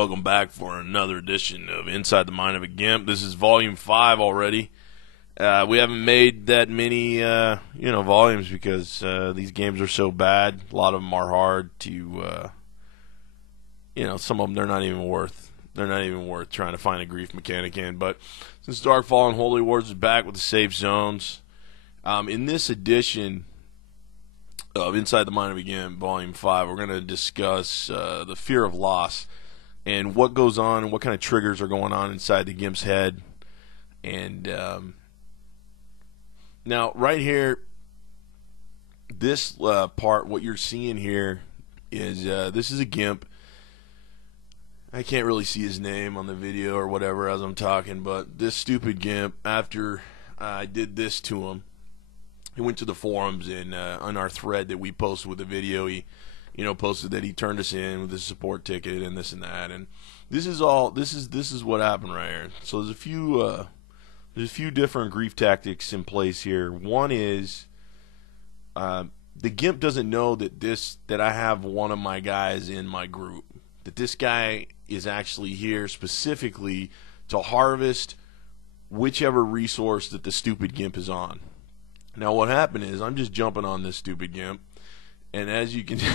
welcome back for another edition of Inside the Mind of a Gimp. This is Volume 5 already. We haven't made that many, volumes because these games are so bad. A lot of them are hard to, some of them they're not even worth trying to find a grief mechanic in. But since Darkfall and Unholy is back with the safe zones, in this edition of Inside the Mind of a Gimp, Volume 5, we're going to discuss the fear of loss and what goes on and what kind of triggers are going on inside the Gimp's head. And now, right here, this part, what you're seeing here is this is a Gimp. I can't really see his name on the video or whatever as I'm talking, but this stupid Gimp, after I did this to him, he went to the forums and on our thread that we posted with the video, he posted that he turned us in with his support ticket and this and that, and this is what happened right here. So there's a few different grief tactics in place here. One is the Gimp doesn't know that I have one of my guys in my group, that this guy is actually here specifically to harvest whichever resource that the stupid Gimp is on. Now what happened is I'm just jumping on this stupid Gimp, and as you can see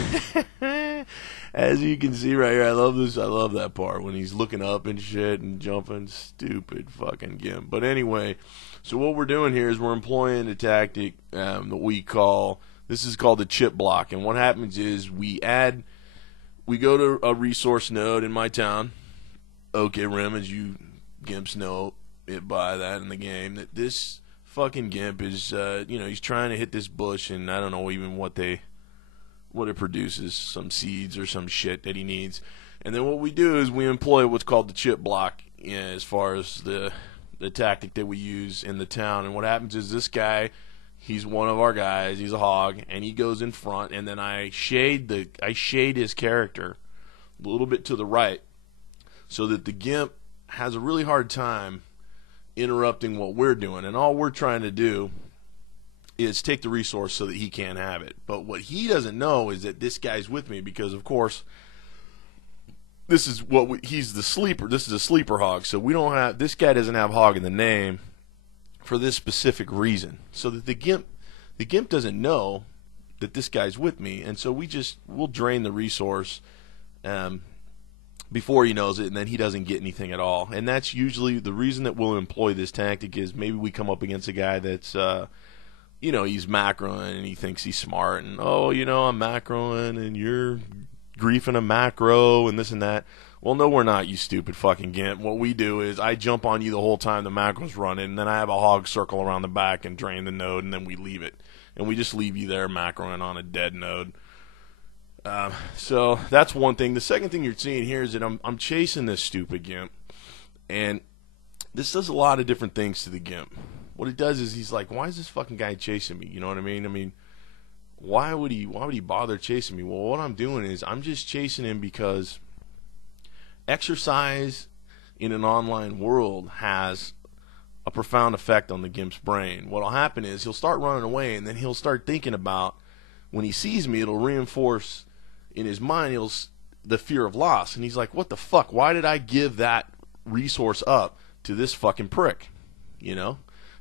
right here, I love that part when he's looking up and shit and jumping. Stupid fucking Gimp. But anyway, so what we're doing here is we're employing a tactic that we call, this is called the chip block. And what happens is we go to a resource node in my town. Okay, Rim, as you Gimps know it by that in the game, that this fucking Gimp is he's trying to hit this bush, and I don't know even what it produces, some seeds or some shit that he needs. And then what we do is we employ what's called the chip block as far as the tactic that we use in the town. And what happens is this guy, he's one of our guys, he's a hog, and he goes in front, and then I shade his character a little bit to the right so that the Gimp has a really hard time interrupting what we're doing. And all we're trying to do is take the resource so that he can't have it. But what he doesn't know is that this guy's with me because, of course, he's the sleeper. This is a sleeper hog. So this guy doesn't have hog in the name for this specific reason. So that the Gimp doesn't know that this guy's with me. And so we'll drain the resource before he knows it, and then he doesn't get anything at all. And that's usually the reason that we'll employ this tactic is maybe we come up against a guy that's he's macroing and he thinks he's smart, and I'm macroing and you're griefing a macro and this and that. Well, no, we're not, you stupid fucking Gimp. What we do is I jump on you the whole time the macro's running, and then I have a hog circle around the back and drain the node, and then we leave it. And we just leave you there macroing on a dead node. So that's one thing. The second thing you're seeing here is that I'm chasing this stupid Gimp, and this does a lot of different things to the Gimp. What it does is he's like, why is this fucking guy chasing me? You know what I mean? I mean, why would he bother chasing me? Well, what I'm doing is I'm just chasing him because exercise in an online world has a profound effect on the Gimp's brain. What'll happen is he'll start running away, and then he'll start thinking about, when he sees me, it'll reinforce in his mind the fear of loss. And he's like, what the fuck? Why did I give that resource up to this fucking prick?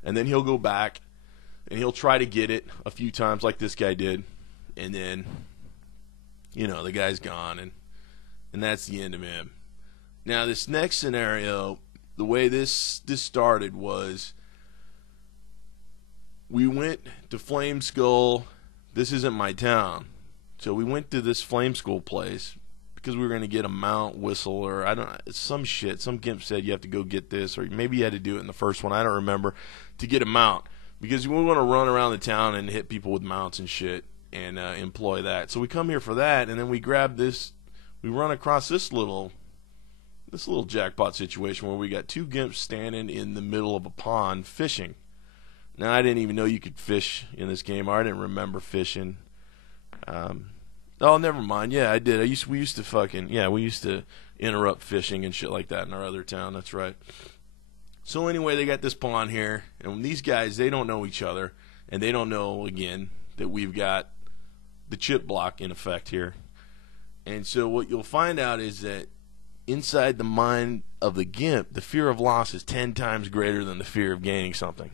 And then he'll go back and he'll try to get it a few times like this guy did. And then, the guy's gone, and that's the end of him. Now, this next scenario, the way this started was we went to Flame Skull. This isn't my town. So we went to this Flame Skull place because we were going to get a mount whistle, or some shit. Some Gimp said you have to go get this, or maybe you had to do it in the first one. I don't remember, to get a mount, because we want to run around the town and hit people with mounts and shit and employ that. So we come here for that, and then we grab this. We run across this little jackpot situation where we got two Gimps standing in the middle of a pond fishing. Now, I didn't even know you could fish in this game. I didn't remember fishing. Oh, never mind. Yeah, I did. We used to interrupt fishing and shit like that in our other town. That's right. So anyway, they got this pond here, and these guys, they don't know each other, and they don't know, again, that we've got the chip block in effect here. And so what you'll find out is that inside the mind of the Gimp, the fear of loss is 10 times greater than the fear of gaining something.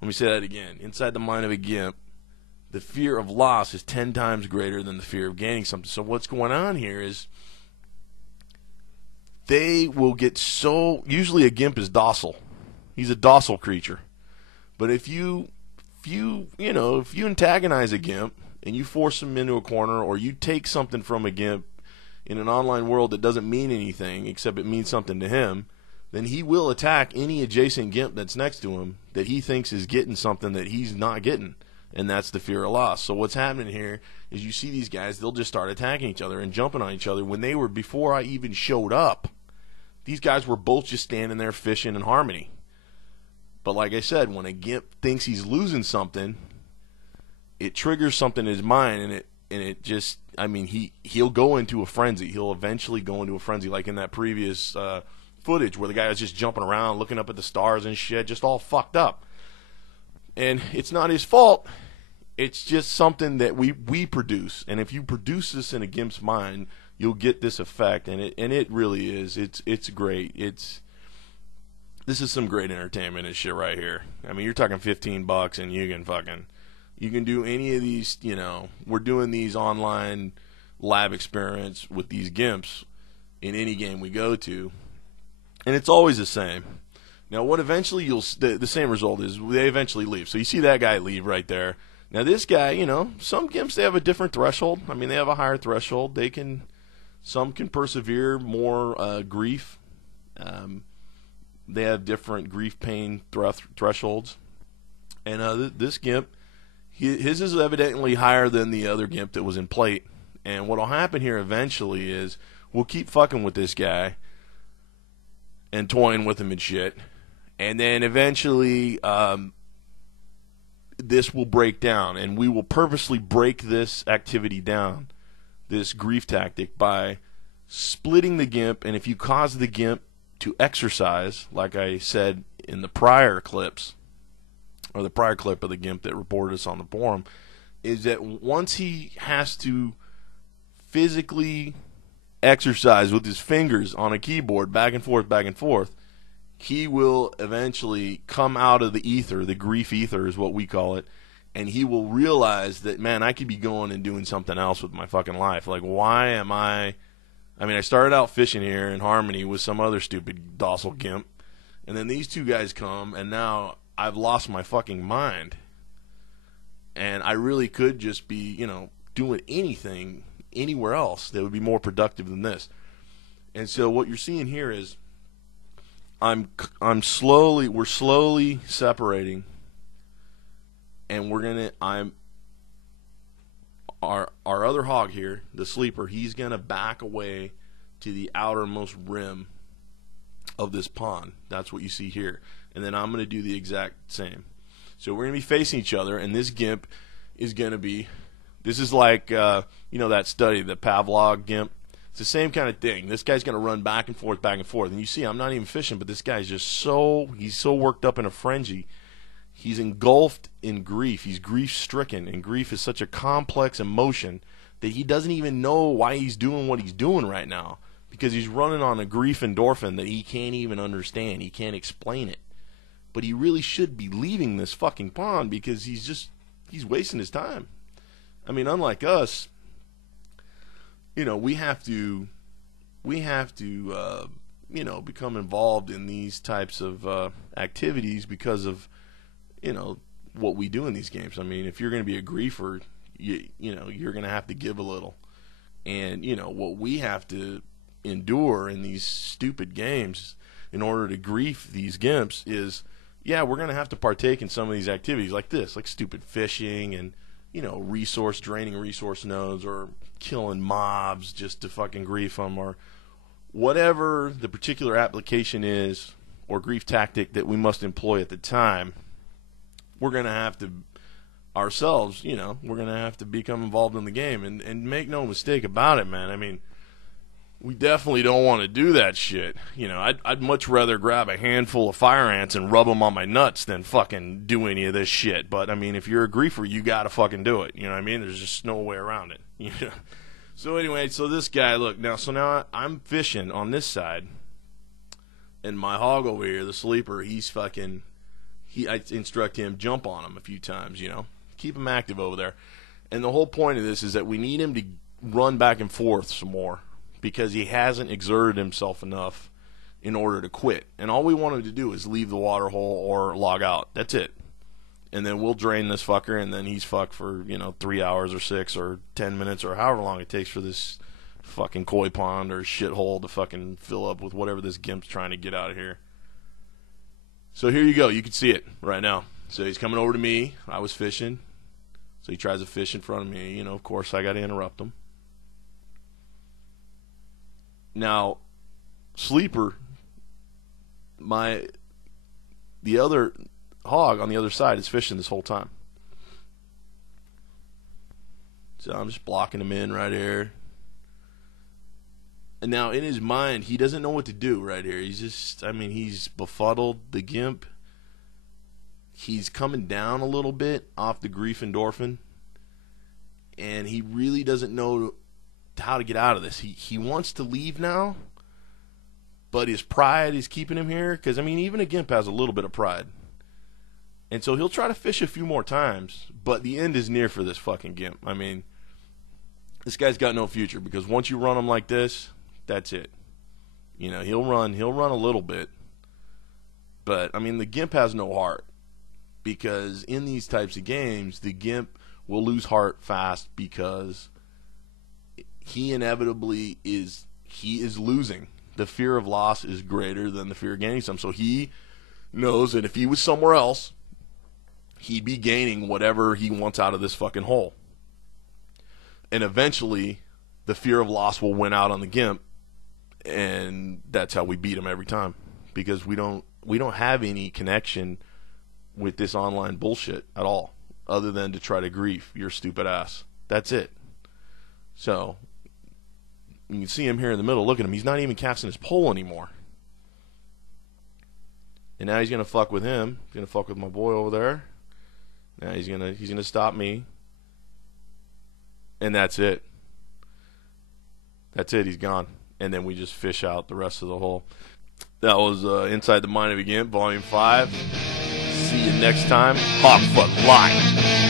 Let me say that again. Inside the mind of a Gimp, the fear of loss is 10 times greater than the fear of gaining something. So what's going on here is they will get so... Usually a Gimp is docile. He's a docile creature. But if you antagonize a Gimp and you force him into a corner, or you take something from a Gimp in an online world that doesn't mean anything except it means something to him, then he will attack any adjacent Gimp that's next to him that he thinks is getting something that he's not getting. And that's the fear of loss. So what's happening here is you see these guys, they'll just start attacking each other and jumping on each other. When they were, before I even showed up, these guys were both just standing there fishing in harmony. But like I said, when a Gimp thinks he's losing something, it triggers something in his mind, and it just, I mean, he'll go into a frenzy. He'll eventually go into a frenzy, like in that previous footage where the guy was just jumping around, looking up at the stars and shit, just all fucked up. And it's not his fault. It's just something that we produce. And if you produce this in a Gimp's mind, you'll get this effect. And it really is. It's great. This is some great entertainment and shit right here. I mean, you're talking $15 and you can do any of these, we're doing these online lab experiments with these Gimps in any game we go to. And it's always the same. Now, what eventually the same result is they eventually leave. So you see that guy leave right there. Now, this guy, some Gimps, they have a different threshold. I mean, they have a higher threshold. Some can persevere more grief. They have different grief pain thresholds. And this Gimp, his is evidently higher than the other Gimp that was in plate. And what will happen here eventually is we'll keep fucking with this guy and toying with him and shit. And then eventually this will break down, and we will purposely break this activity down, this grief tactic, by splitting the Gimp. And if you cause the Gimp to exercise, like I said in the prior clips, or the prior clip of the Gimp that reported us on the forum, is that once he has to physically exercise with his fingers on a keyboard back and forth, he will eventually come out of the ether. The grief ether is what we call it. And he will realize that, man, I could be going and doing something else with my fucking life. Like, why am I mean, I started out fishing here in harmony with some other stupid docile Gimp, and then these two guys come, and now I've lost my fucking mind. And I really could just be, doing anything anywhere else that would be more productive than this. And so what you're seeing here is we're slowly separating, and our other hog here, the sleeper, he's gonna back away to the outermost rim of this pond. That's what you see here. And then I'm gonna do the exact same. So we're gonna be facing each other, and this Gimp is gonna be, this is like that study, the Pavlov Gimp. It's the same kind of thing. This guy's gonna run back and forth, and you see I'm not even fishing, but this guy's just he's so worked up in a frenzy. He's engulfed in grief. He's grief-stricken, and grief is such a complex emotion that he doesn't even know why he's doing what he's doing right now, because he's running on a grief endorphin that he can't even understand. He can't explain it. But he really should be leaving this fucking pond, because he's wasting his time. I mean, unlike us, we have to become involved in these types of activities because of what we do in these games. I mean, if you're going to be a griefer, you're going to have to give a little. And what we have to endure in these stupid games in order to grief these Gimps is, we're going to have to partake in some of these activities like this, like stupid fishing and draining resource nodes, or killing mobs just to fucking grief them, or whatever the particular application is or grief tactic that we must employ at the time. We're going to have to ourselves, we're going to have to become involved in the game. And make no mistake about it, man. I mean, we definitely don't want to do that shit. I'd much rather grab a handful of fire ants and rub them on my nuts than fucking do any of this shit. But, I mean, if you're a griefer, you got to fucking do it. You know what I mean? There's just no way around it. So anyway, so this guy, look, now I'm fishing on this side, and my hog over here, the sleeper, I instruct him, jump on him a few times, keep him active over there. And the whole point of this is that we need him to run back and forth some more, because he hasn't exerted himself enough in order to quit. And all we want him to do is leave the water hole or log out. That's it. And then we'll drain this fucker, and then he's fucked for, 3 hours or 6 or 10 minutes or however long it takes for this fucking koi pond or shithole to fucking fill up with whatever this gimp's trying to get out of here. So here you go. You can see it right now. So he's coming over to me. I was fishing. So he tries to fish in front of me. Of course, I got to interrupt him. Now, sleeper, the other hog on the other side is fishing this whole time. So I'm just blocking him in right here. And now in his mind, he doesn't know what to do right here. He's befuddled. The gimp, he's coming down a little bit off the grief endorphin. And he really doesn't know how to get out of this. He wants to leave now, but his pride is keeping him here. Because, even a gimp has a little bit of pride. And so he'll try to fish a few more times, but the end is near for this fucking gimp. This guy's got no future, because once you run him like this, that's it. He'll run a little bit, but the gimp has no heart, because in these types of games, the gimp will lose heart fast, because he inevitably is losing. The fear of loss is greater than the fear of gaining some. So he knows that if he was somewhere else, he'd be gaining whatever he wants out of this fucking hole. And eventually, the fear of loss will win out on the gimp, and that's how we beat him every time. Because we don't have any connection with this online bullshit at all, other than to try to grief your stupid ass. That's it. So, you can see him here in the middle. Look at him. He's not even casting his pole anymore. And now he's going to fuck with him. He's going to fuck with my boy over there. Now he's gonna stop me. And that's it. That's it. He's gone. And then we just fish out the rest of the hole. That was Inside the Mind of a Gimp, Volume 5. See you next time. Hog fuck live.